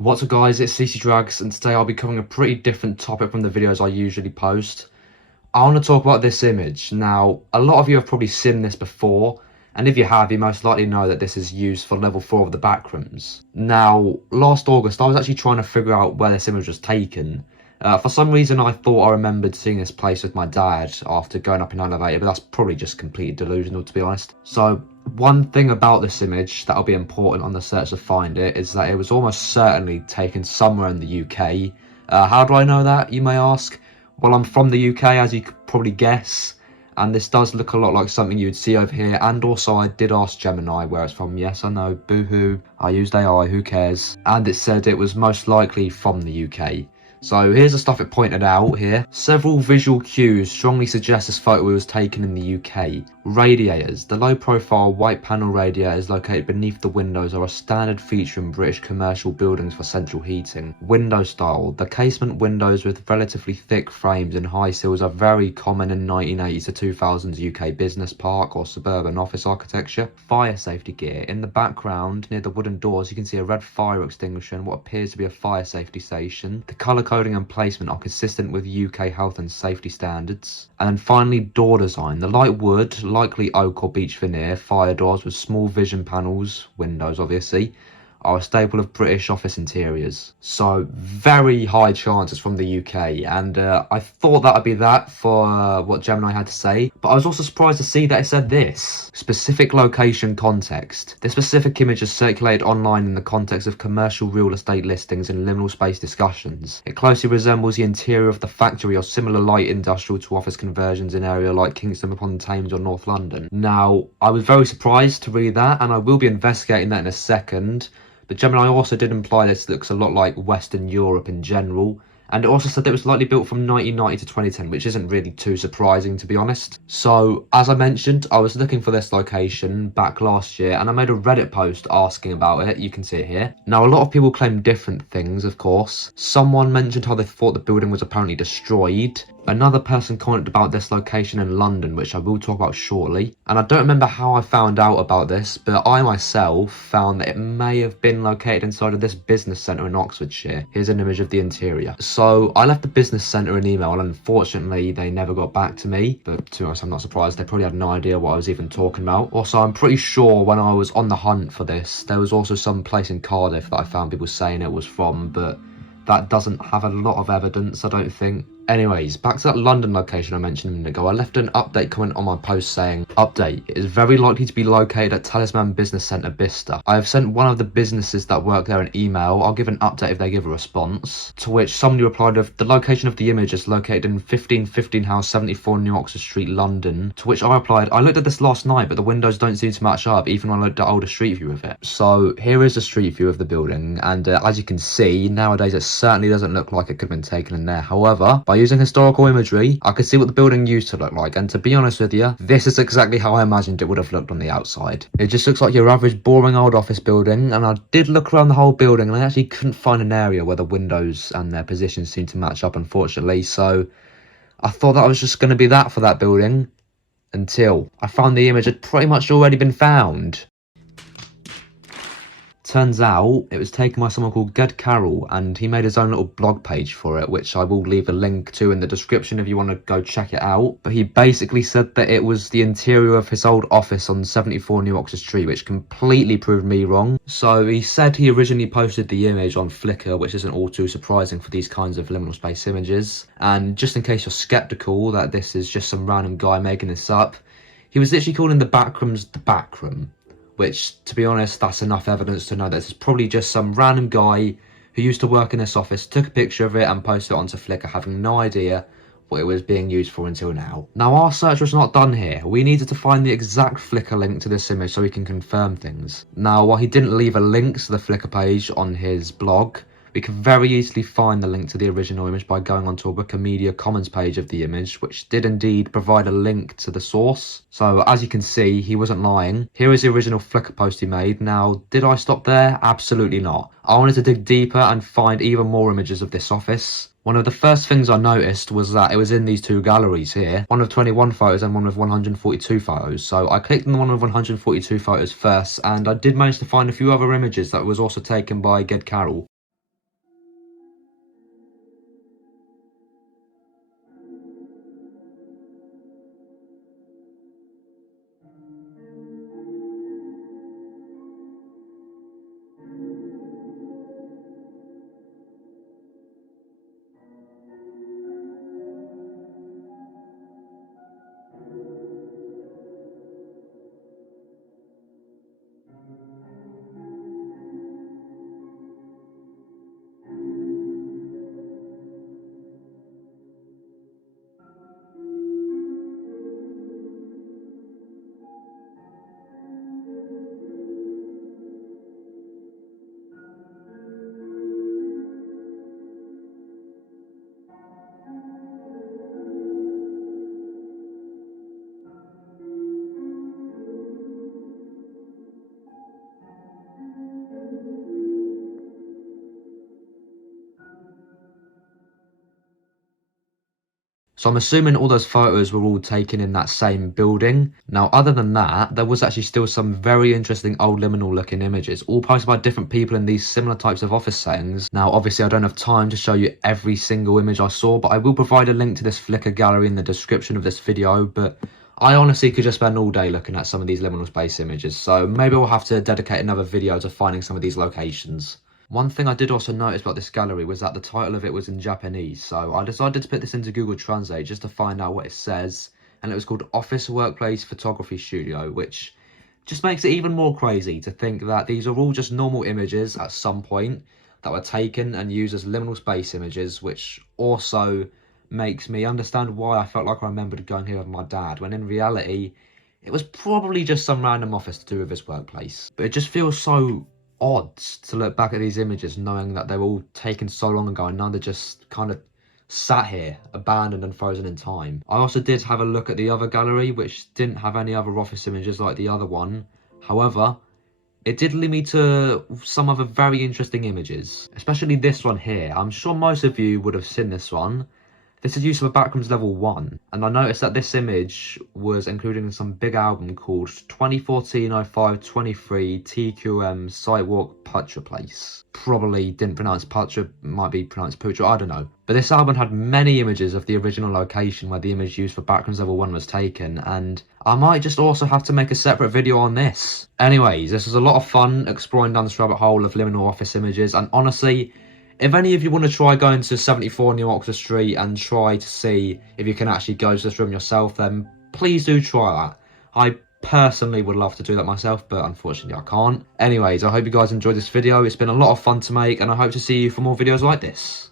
What's up guys, it's CC Drags, and today I'll be covering a pretty different topic from the videos I usually post. I want to talk about this image. Now, a lot of you have probably seen this before, and if you have, you most likely know that this is used for level 4 of the Backrooms. Now, last August I was actually trying to figure out where this image was taken. For some reason I thought I remembered seeing this place with my dad after going up in an elevator, but that's probably just completely delusional, to be honest. So one thing about this image that'll be important on the search to find it is that it was almost certainly taken somewhere in the UK. How do I know that, you may ask? Well, I'm from the UK, as you could probably guess, and this does look a lot like something you'd see over here. And also I did ask Gemini where it's from. Yes, I know, boo-hoo, I used AI, who cares? And it said it was most likely from the UK. So here's the stuff it pointed out here. Several visual cues strongly suggest this photo was taken in the UK. Radiators. The low profile white panel radiators located beneath the windows are a standard feature in British commercial buildings for central heating. Window style. The casement windows with relatively thick frames and high sills are very common in 1980s to 2000s UK business park or suburban office architecture. Fire safety gear. In the background near the wooden doors you can see a red fire extinguisher and what appears to be a fire safety station. The colour coding and placement are consistent with UK health and safety standards. And then finally, door design. The light wood, likely oak or beech veneer, fire doors with small vision panels, windows obviously, are a staple of British office interiors. So very high chances from the UK, and I thought that would be that for what Gemini had to say, but I was also surprised to see that it said this. Specific location context. This specific image is circulated online in the context of commercial real estate listings and liminal space discussions. It closely resembles the interior of the factory or similar light industrial to office conversions in area like Kingston upon Thames or North London. Now, I was very surprised to read that, and I will be investigating that in a second. But Gemini also did imply this looks a lot like Western Europe in general, and it also said it was likely built from 1990 to 2010, which isn't really too surprising, to be honest. So, as I mentioned, I was looking for this location back last year, and I made a Reddit post asking about it. You can see it here. Now, a lot of people claim different things, of course. Someone mentioned how they thought the building was apparently destroyed. Another person commented about this location in London, which I will talk about shortly. And I don't remember how I found out about this, but I myself found that it may have been located inside of this business centre in Oxfordshire. Here's an image of the interior. So I left the business centre an email, and unfortunately they never got back to me. But to be honest, I'm not surprised. They probably had no idea what I was even talking about. Also, I'm pretty sure when I was on the hunt for this, there was also some place in Cardiff that I found people saying it was from, but that doesn't have a lot of evidence, I don't think. Anyways, back to that London location I mentioned a minute ago. I left an update comment on my post saying, update, it is very likely to be located at Talisman Business Centre, Bicester. I have sent one of the businesses that work there an email. I'll give an update if they give a response. To which somebody replied of, the location of the image is located in 1515 House 74 New Oxford Street, London. To which I replied, I looked at this last night, but the windows don't seem to match up, even when I looked at older street view of it. So here is a street view of the building, and as you can see, nowadays it certainly doesn't look like it could have been taken in there. However, by using historical imagery, I could see what the building used to look like, and to be honest with you, this is exactly how I imagined it would have looked on the outside. It just looks like your average boring old office building, and I did look around the whole building and I actually couldn't find an area where the windows and their positions seemed to match up, unfortunately, so I thought that was just going to be that for that building, until I found the image had pretty much already been found. Turns out it was taken by someone called Ged Carroll, and he made his own little blog page for it, which I will leave a link to in the description if you want to go check it out. But he basically said that it was the interior of his old office on 74 New Oxford Street, which completely proved me wrong. So he said he originally posted the image on Flickr, which isn't all too surprising for these kinds of liminal space images. And just in case you're skeptical that this is just some random guy making this up, he was literally calling the Backrooms the Backroom. Which, to be honest, that's enough evidence to know that this is probably just some random guy who used to work in this office, took a picture of it and posted it onto Flickr, having no idea what it was being used for until now. Now, our search was not done here. We needed to find the exact Flickr link to this image so we can confirm things. Now, while he didn't leave a link to the Flickr page on his blog, we can very easily find the link to the original image by going onto a Wikimedia Commons page of the image, which did indeed provide a link to the source. So as you can see, he wasn't lying. Here is the original Flickr post he made. Now, did I stop there? Absolutely not. I wanted to dig deeper and find even more images of this office. One of the first things I noticed was that it was in these two galleries here, one of 21 photos and one of 142 photos. So I clicked on the one of 142 photos first, and I did manage to find a few other images that was also taken by Ged Carroll. So I'm assuming all those photos were all taken in that same building. Now, other than that, there was actually still some very interesting old liminal looking images, all posted by different people in these similar types of office settings. Now, obviously I don't have time to show you every single image I saw, but I will provide a link to this Flickr gallery in the description of this video. But I honestly could just spend all day looking at some of these liminal space images, so maybe we'll have to dedicate another video to finding some of these locations. One thing I did also notice about this gallery was that the title of it was in Japanese, so I decided to put this into Google Translate just to find out what it says, and it was called Office Workplace Photography Studio, which just makes it even more crazy to think that these are all just normal images at some point that were taken and used as liminal space images, which also makes me understand why I felt like I remembered going here with my dad, when in reality, it was probably just some random office to do with his workplace. But it just feels so odd to look back at these images knowing that they were all taken so long ago and now they're just kind of sat here, abandoned and frozen in time. I also did have a look at the other gallery, which didn't have any other office images like the other one. However, it did lead me to some other very interesting images, especially this one here. I'm sure most of you would have seen this one. This is use of a Backrooms level 1, and I noticed that this image was included in some big album called 2014-05-23 TQM Sidewalk Putra Place. Probably didn't pronounce Putra, might be pronounced Putra, I don't know. But this album had many images of the original location where the image used for Backrooms level 1 was taken, and I might just also have to make a separate video on this. Anyways, this was a lot of fun exploring down this rabbit hole of liminal office images, and honestly, if any of you want to try going to 74 New Oxford Street and try to see if you can actually go to this room yourself, then please do try that. I personally would love to do that myself, but unfortunately I can't. Anyways, I hope you guys enjoyed this video. It's been a lot of fun to make, and I hope to see you for more videos like this.